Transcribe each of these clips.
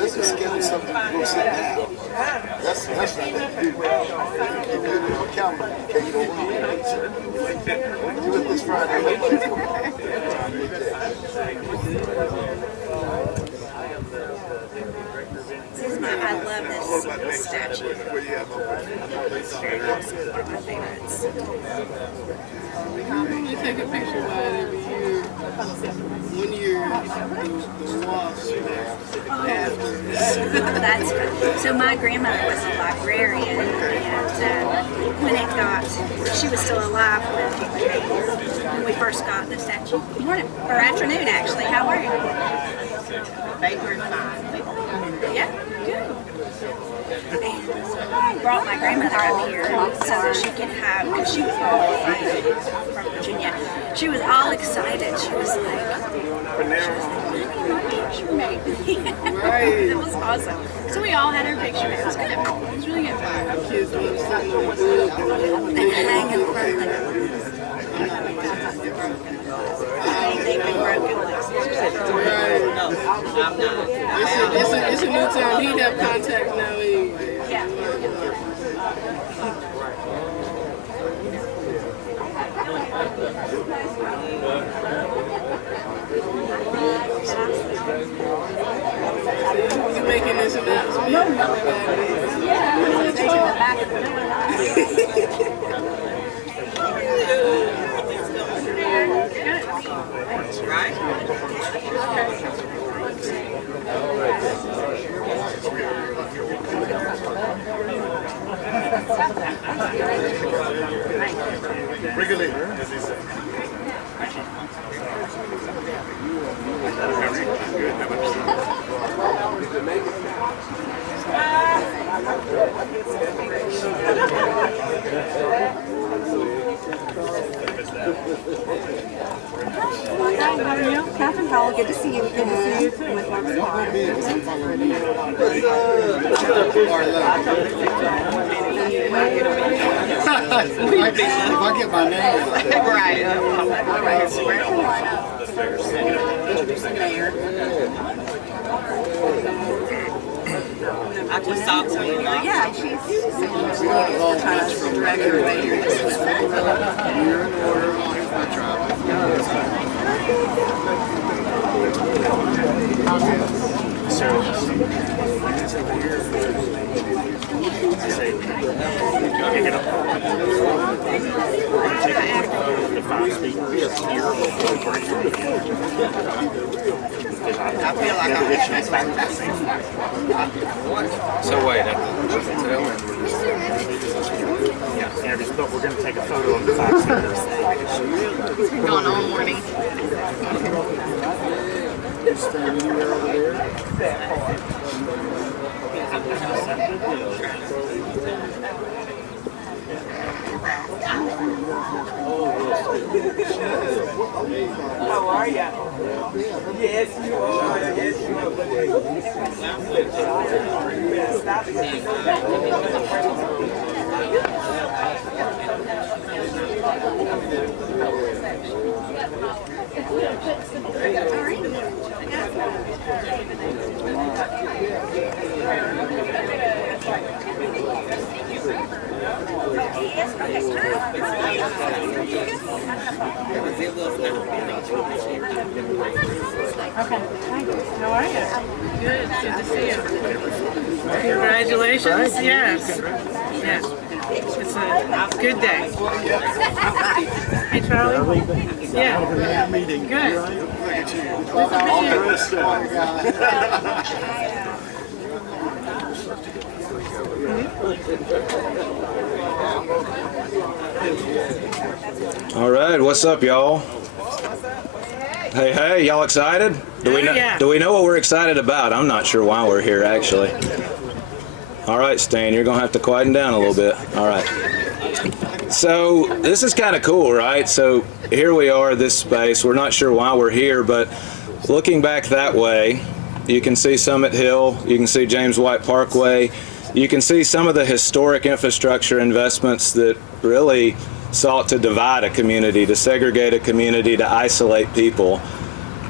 Let's just schedule something. We'll sit down. That's calendar. Can you go do it this Friday? I love this statue. It's very awesome. One of my favorites. You take a picture of it every year. 1 year, the wasp That's fun. So my grandmother was a librarian, and when it got, she was still alive when we first got the statue. Morning, or afternoon actually. How are you? They were fine. Yeah, good. And I brought my grandmother up here so that she could have, because she was all the way from Virginia. She was all excited. She was like, picture made. It was awesome. So we all had our picture. It was good. It was really good. kids love sitting on the wood. And hang in front like they've been broken like Right. No, I'm not. It's a new time. He'd have contact now anyway. yeah. You making this announcement? No. Right? Regulator. How are you? Catherine Powell, good to see you again. Good to see you too. If I get my name Right. Introduce the mayor. I just talked to you. Yeah, she's kind of director of mayor. You're in order on my trial. I feel like I'm So wait, but we're going to take a photo of the five speakers. It's been going all morning. How are you? Yes, you are. Yes, you Okay. How are you? Good. Good to see you. Congratulations. Yes. Yes. It's a good day. Hey, Charlie. Yeah. Good. all right, what's up, y'all? Hey, y'all excited? Do we know what we're excited about? I'm not sure why we're here, actually. All right, Stan, you're gonna have to quieten down a little bit. All right. So this is kind of cool, right? So here we are, this space. We're not sure why we're here, but looking back that way, you can see Summit Hill, you can see James White Parkway, you can see some of the historic infrastructure investments that really sought to divide a community, to segregate a community, to isolate people.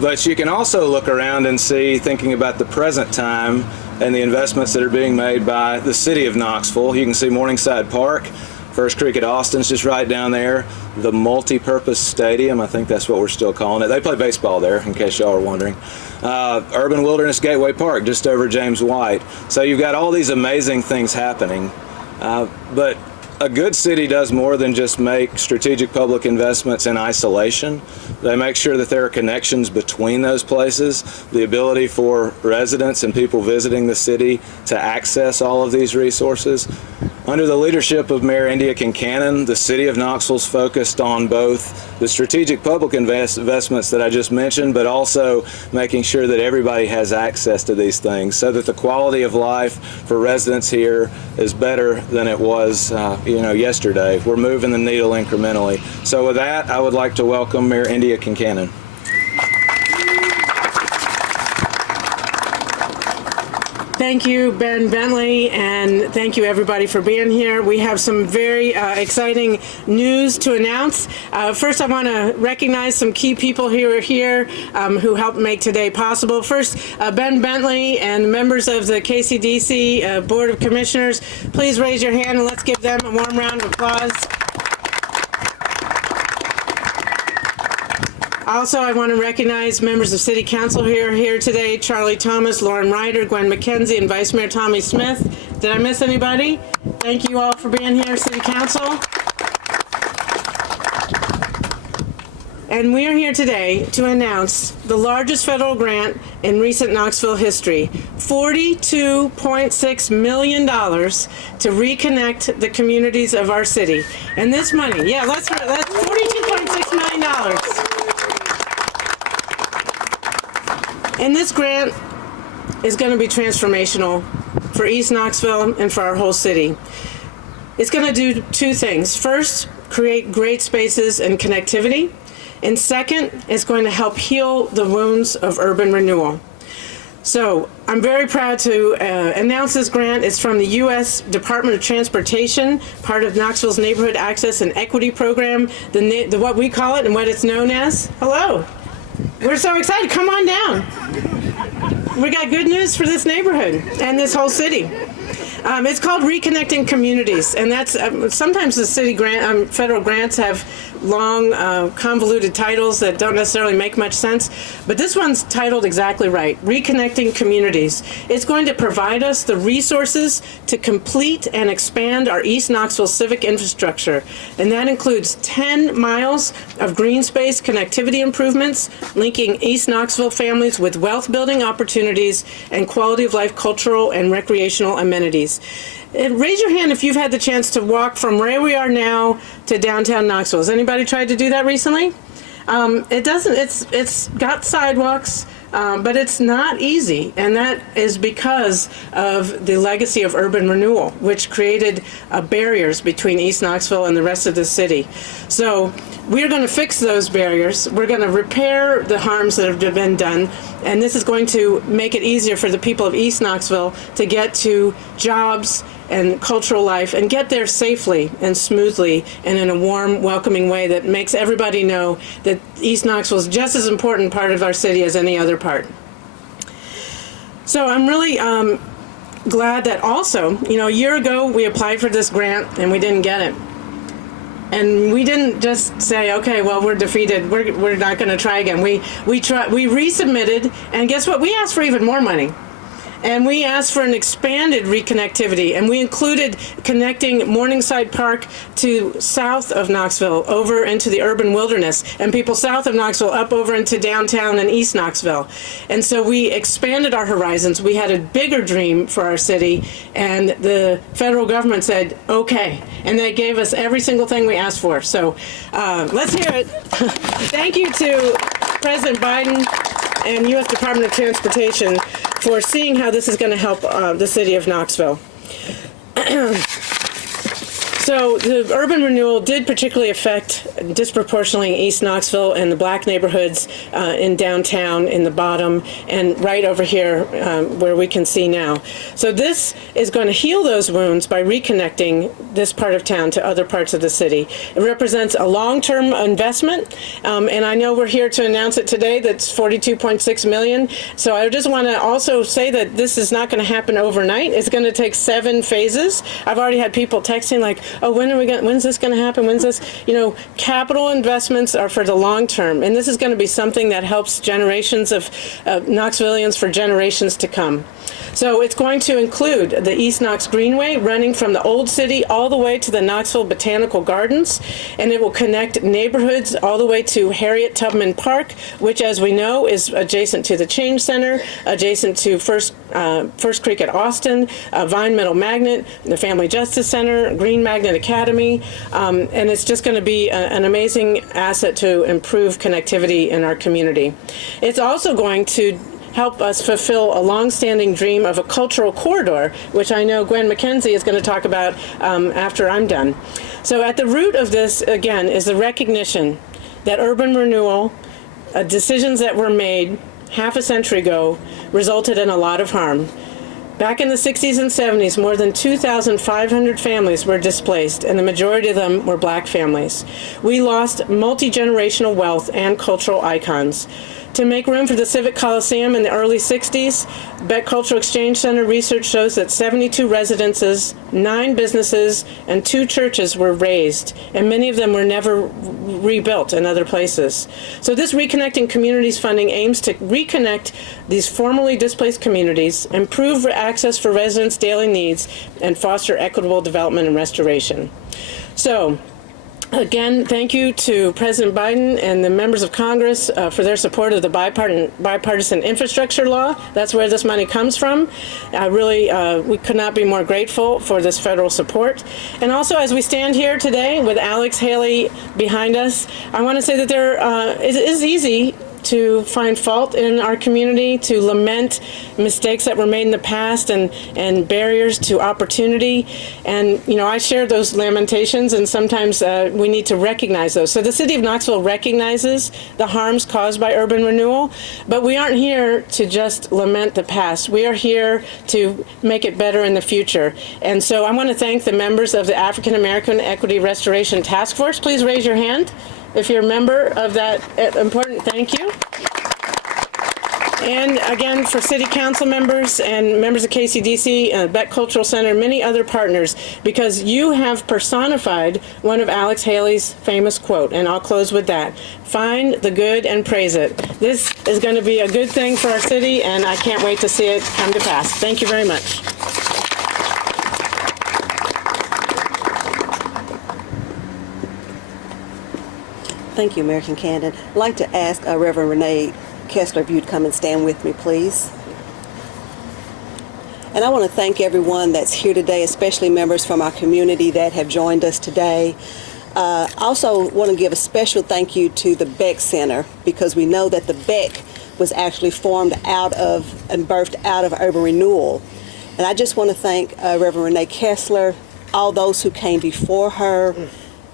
But you can also look around and see, thinking about the present time and the investments that are being made by the city of Knoxville. You can see Morningside Park, First Creek at Austin's just right down there, the multi-purpose stadium, I think that's what we're still calling it. They play baseball there, in case y'all are wondering. Urban Wilderness Gateway Park, just over James White. So you've got all these amazing things happening, but a good city does more than just make strategic public investments in isolation. They make sure that there are connections between those places, the ability for residents and people visiting the city to access all of these resources. Under the leadership of Mayor India Kincannon, the city of Knoxville's focused on both the strategic public investments that I just mentioned, but also making sure that everybody has access to these things so that the quality of life for residents here is better than it was yesterday. We're moving the needle incrementally. So with that, I would like to welcome Mayor India Kincannon. Thank you, Ben Bentley, and thank you everybody for being here. We have some very exciting news to announce. First, I want to recognize some key people who are here who helped make today possible. First, Ben Bentley and members of the KCDC Board of Commissioners, please raise your hand and let's give them a warm round of applause. Also, I want to recognize members of City Council who are here today, Charlie Thomas, Lauren Ryder, Gwen McKenzie, and Vice Mayor Tommy Smith. Did I miss anybody? Thank you all for being here, City Council. And we are here today to announce the largest federal grant in recent Knoxville history, $42.6 million to reconnect the communities of our city. And this money, that's $42.6 million. And this grant is going to be transformational for East Knoxville and for our whole city. It's going to do two things. First, create great spaces and connectivity. And second, it's going to help heal the wounds of urban renewal. So I'm very proud to announce this grant. It's from the U.S. Department of Transportation, part of Knoxville's Neighborhood Access and Equity Program, what we call it and what it's known as. Hello. We're so excited. Come on down. We got good news for this neighborhood and this whole city. It's called Reconnecting Communities, and that's sometimes the city grant, federal grants have long, convoluted titles that don't necessarily make much sense, but this one's titled exactly right, Reconnecting Communities. It's going to provide us the resources to complete and expand our East Knoxville civic infrastructure, and that includes 10 miles of green space connectivity improvements, linking East Knoxville families with wealth-building opportunities and quality of life cultural and recreational amenities. Raise your hand if you've had the chance to walk from where we are now to downtown Knoxville. Has anybody tried to do that recently? It's got sidewalks, but it's not easy, and that is because of the legacy of urban renewal, which created barriers between East Knoxville and the rest of the city. So we're going to fix those barriers. We're going to repair the harms that have been done, and this is going to make it easier for the people of East Knoxville to get to jobs and cultural life and get there safely and smoothly and in a warm, welcoming way that makes everybody know that East Knoxville is just as important part of our city as any other part. So I'm really glad that also, a year ago we applied for this grant and we didn't get it. And we didn't just say, okay, well, we're defeated. We're not going to try again. We resubmitted, and guess what? We asked for even more money. And we asked for an expanded reconnectivity, and we included connecting Morningside Park to south of Knoxville over into the urban wilderness, and people south of Knoxville up over into downtown and East Knoxville. And so we expanded our horizons. We had a bigger dream for our city, and the federal government said, okay. And they gave us every single thing we asked for. So let's hear it. Thank you to President Biden and U.S. Department of Transportation for seeing how this is going to help the city of Knoxville. So the urban renewal did particularly affect disproportionately East Knoxville and the black neighborhoods in downtown, in the bottom, and right over here where we can see now. So this is going to heal those wounds by reconnecting this part of town to other parts of the city. It represents a long-term investment, and I know we're here to announce it today. That's $42.6 million. So I just want to also say that this is not going to happen overnight. It's going to take 7 phases. I've already had people texting like, oh, when's this going to happen? When's this? You know, capital investments are for the long term, and this is going to be something that helps generations of Knoxvillians for generations to come. So it's going to include the East Knox Greenway running from the Old City all the way to the Knoxville Botanical Gardens, and it will connect neighborhoods all the way to Harriet Tubman Park, which, as we know, is adjacent to the Change Center, adjacent to First Creek at Austin, Vine Middle Magnet, the Family Justice Center, Green Magnet Academy, and it's just going to be an amazing asset to improve connectivity in our community. It's also going to help us fulfill a long-standing dream of a cultural corridor, which I know Gwen McKenzie is going to talk about after I'm done. So at the root of this, again, is the recognition that urban renewal, decisions that were made half a century ago, resulted in a lot of harm. Back in the 60s and 70s, more than 2,500 families were displaced, and the majority of them were black families. We lost multi-generational wealth and cultural icons. To make room for the Civic Coliseum in the early 60s, Beck Cultural Exchange Center research shows that 72 residences, 9 businesses, and 2 churches were razed, and many of them were never rebuilt in other places. So this Reconnecting Communities funding aims to reconnect these formerly displaced communities, improve access for residents' daily needs, and foster equitable development and restoration. So, again, thank you to President Biden and the members of Congress for their support of the bipartisan infrastructure law. That's where this money comes from. We could not be more grateful for this federal support. And also, as we stand here today with Alex Haley behind us, I want to say that it is easy to find fault in our community, to lament mistakes that were made in the past and barriers to opportunity. And, you know, I share those lamentations, and sometimes we need to recognize those. So the city of Knoxville recognizes the harms caused by urban renewal, but we aren't here to just lament the past. We are here to make it better in the future. And so I want to thank the members of the African American Equity Restoration Task Force. Please raise your hand if you're a member of that important, thank you. And again, for city council members and members of KCDC, Beck Cultural Center, many other partners, because you have personified one of Alex Haley's famous quote, and I'll close with that. Find the good and praise it. This is going to be a good thing for our city, and I can't wait to see it come to pass. Thank you very much. Thank you, American Candid. I'd like to ask Reverend Renee Kessler if you'd come and stand with me, please. And I want to thank everyone that's here today, especially members from our community that have joined us today. Also want to give a special thank you to the Beck Center, because we know that the Beck was actually formed out of and birthed out of urban renewal. And I just want to thank Reverend Renee Kessler, all those who came before her,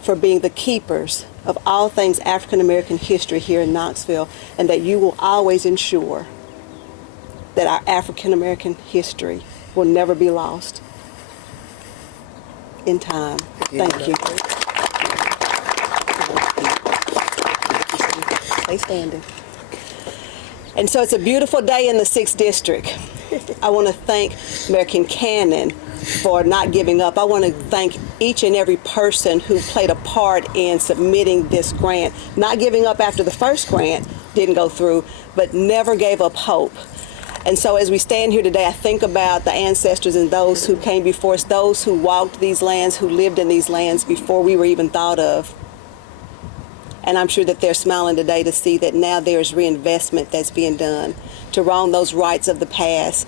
for being the keepers of all things African American history here in Knoxville, and that you will always ensure that our African American history will never be lost in time. Thank you. Stay standing. And so it's a beautiful day in the 6th District. I want to thank Mayor Kincannon for not giving up. I want to thank each and every person who played a part in submitting this grant, not giving up after the first grant didn't go through, but never gave up hope. And so as we stand here today, I think about the ancestors and those who came before us, those who walked these lands, who lived in these lands before we were even thought of. And I'm sure that they're smiling today to see that now there's reinvestment that's being done to wrong those rights of the past.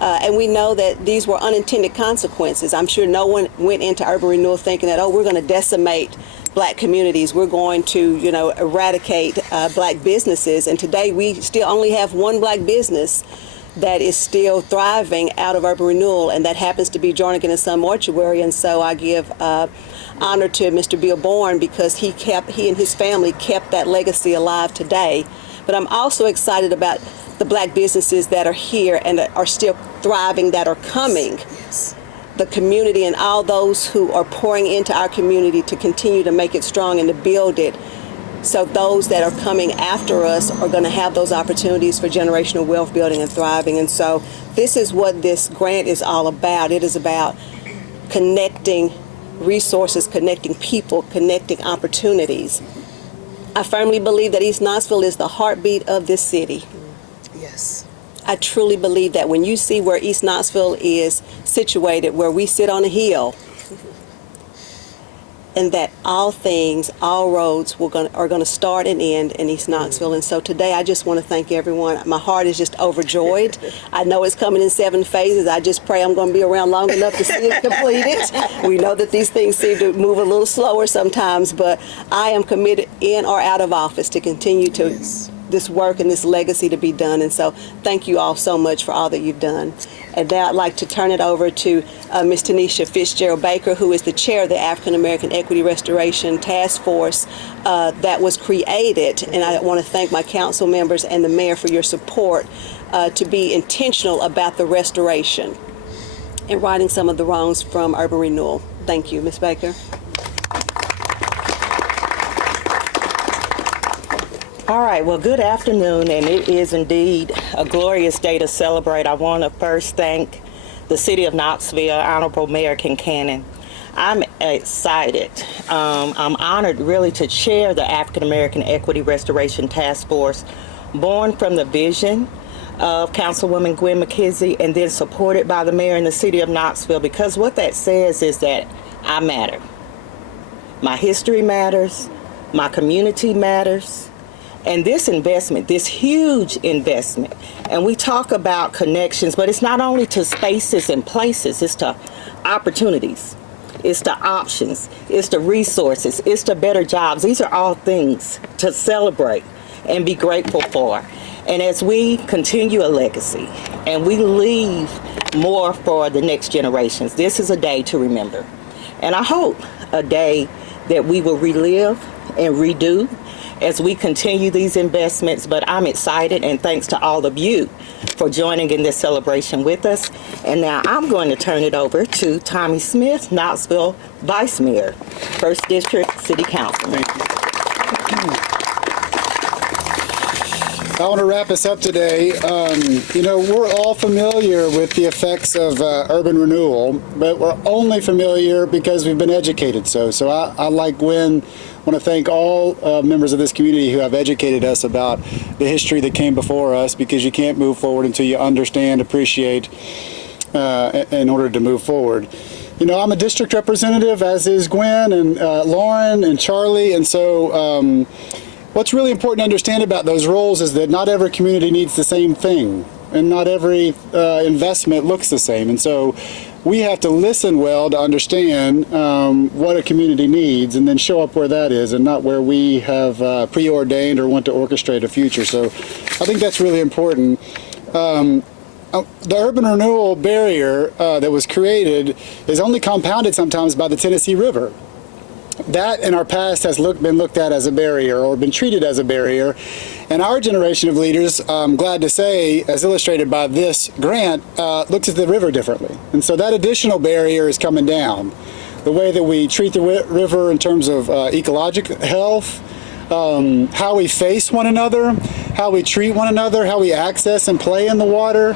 And we know that these were unintended consequences. I'm sure no one went into urban renewal thinking that, oh, we're going to decimate black communities. We're going to, eradicate black businesses. And today we still only have one black business that is still thriving out of urban renewal, and that happens to be Jornigan and Son Mortuary. And so I give honor to Mr. Bill Bourne because he and his family kept that legacy alive today. But I'm also excited about the black businesses that are here and that are still thriving, that are coming. The community and all those who are pouring into our community to continue to make it strong and to build it. So those that are coming after us are going to have those opportunities for generational wealth building and thriving. And so this is what this grant is all about. It is about connecting resources, connecting people, connecting opportunities. I firmly believe that East Knoxville is the heartbeat of this city. Yes. I truly believe that when you see where East Knoxville is situated, where we sit on a hill, and that all things, all roads are going to start and end in East Knoxville. And so today I just want to thank everyone. My heart is just overjoyed. I know it's coming in 7 phases. I just pray I'm going to be around long enough to see it completed. We know that these things seem to move a little slower sometimes, but I am committed in or out of office to continue to this work and this legacy to be done. And so thank you all so much for all that you've done. And now I'd like to turn it over to Ms. Tanisha Fitzgerald Baker, who is the chair of the African American Equity Restoration Task Force that was created. And I want to thank my council members and the mayor for your support to be intentional about the restoration and righting some of the wrongs from urban renewal. Thank you, Ms. Baker. All right, well, good afternoon, and it is indeed a glorious day to celebrate. I want to first thank the City of Knoxville, Honorable Mayor Kincannon. I'm excited. I'm honored really to chair the African American Equity Restoration Task Force, born from the vision of Councilwoman Gwen McKenzie and then supported by the mayor in the City of Knoxville, because what that says is that I matter. My history matters, my community matters. And this investment, this huge investment, and we talk about connections, but it's not only to spaces and places, it's to opportunities, it's to options, it's to resources, it's to better jobs. These are all things to celebrate and be grateful for. And as we continue a legacy and we leave more for the next generations, this is a day to remember. And I hope a day that we will relive and redo as we continue these investments. But I'm excited, and thanks to all of you for joining in this celebration with us. And now I'm going to turn it over to Tommy Smith, Knoxville Vice Mayor, 1st District City Council. I want to wrap us up today. You know, we're all familiar with the effects of urban renewal, but we're only familiar because we've been educated. So I like Gwen, want to thank all members of this community who have educated us about the history that came before us, because you can't move forward until you understand, appreciate, in order to move forward. You know, I'm a district representative, as is Gwen and Lauren and Charlie, and so what's really important to understand about those roles is that not every community needs the same thing, and not every investment looks the same. And so we have to listen well to understand what a community needs, and then show up where that is, and not where we have preordained or want to orchestrate a future. So I think that's really important. The urban renewal barrier that was created is only compounded sometimes by the Tennessee River. That in our past has been looked at as a barrier, or been treated as a barrier. And our generation of leaders, I'm glad to say, as illustrated by this grant, looks at the river differently. And so that additional barrier is coming down. The way that we treat the river in terms of ecological health, how we face one another, how we treat one another, how we access and play in the water.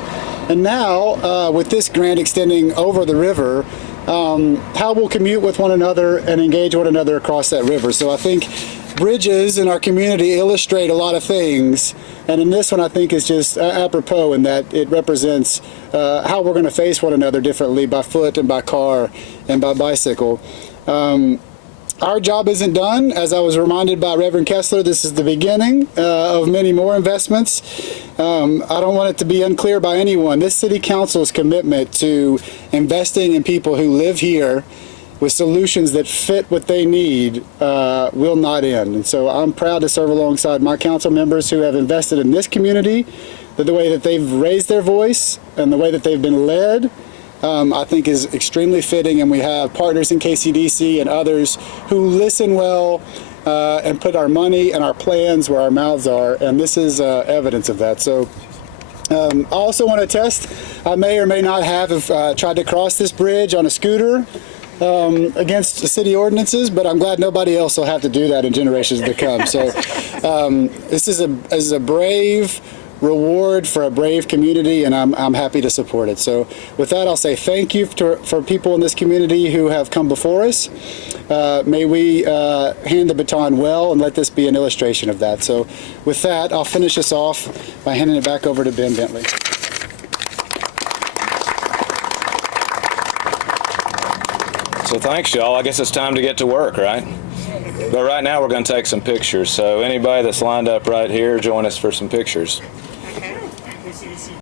And now, with this grant extending over the river, how we'll commute with one another and engage one another across that river. So I think bridges in our community illustrate a lot of things, and in this one I think is just apropos in that it represents how we're going to face one another differently by foot and by car and by bicycle. Our job isn't done. As I was reminded by Reverend Kessler, this is the beginning of many more investments. I don't want it to be unclear by anyone. This City Council's commitment to investing in people who live here with solutions that fit what they need will not end. And so I'm proud to serve alongside my council members who have invested in this community, the way that they've raised their voice and the way that they've been led, I think is extremely fitting, and we have partners in KCDC and others who listen well and put our money and our plans where our mouths are, and this is evidence of that. So I also want to attest, I may or may not have tried to cross this bridge on a scooter against the city ordinances, but I'm glad nobody else will have to do that in generations to come. So this is a brave reward for a brave community, and I'm happy to support it. So with that, I'll say thank you for people in this community who have come before us. May we hand the baton well and let this be an illustration of that. So with that, I'll finish this off by handing it back over to Ben Bentley. So thanks, y'all. I guess it's time to get to work, right? But right now we're going to take some pictures. So anybody that's lined up right here, join us for some pictures.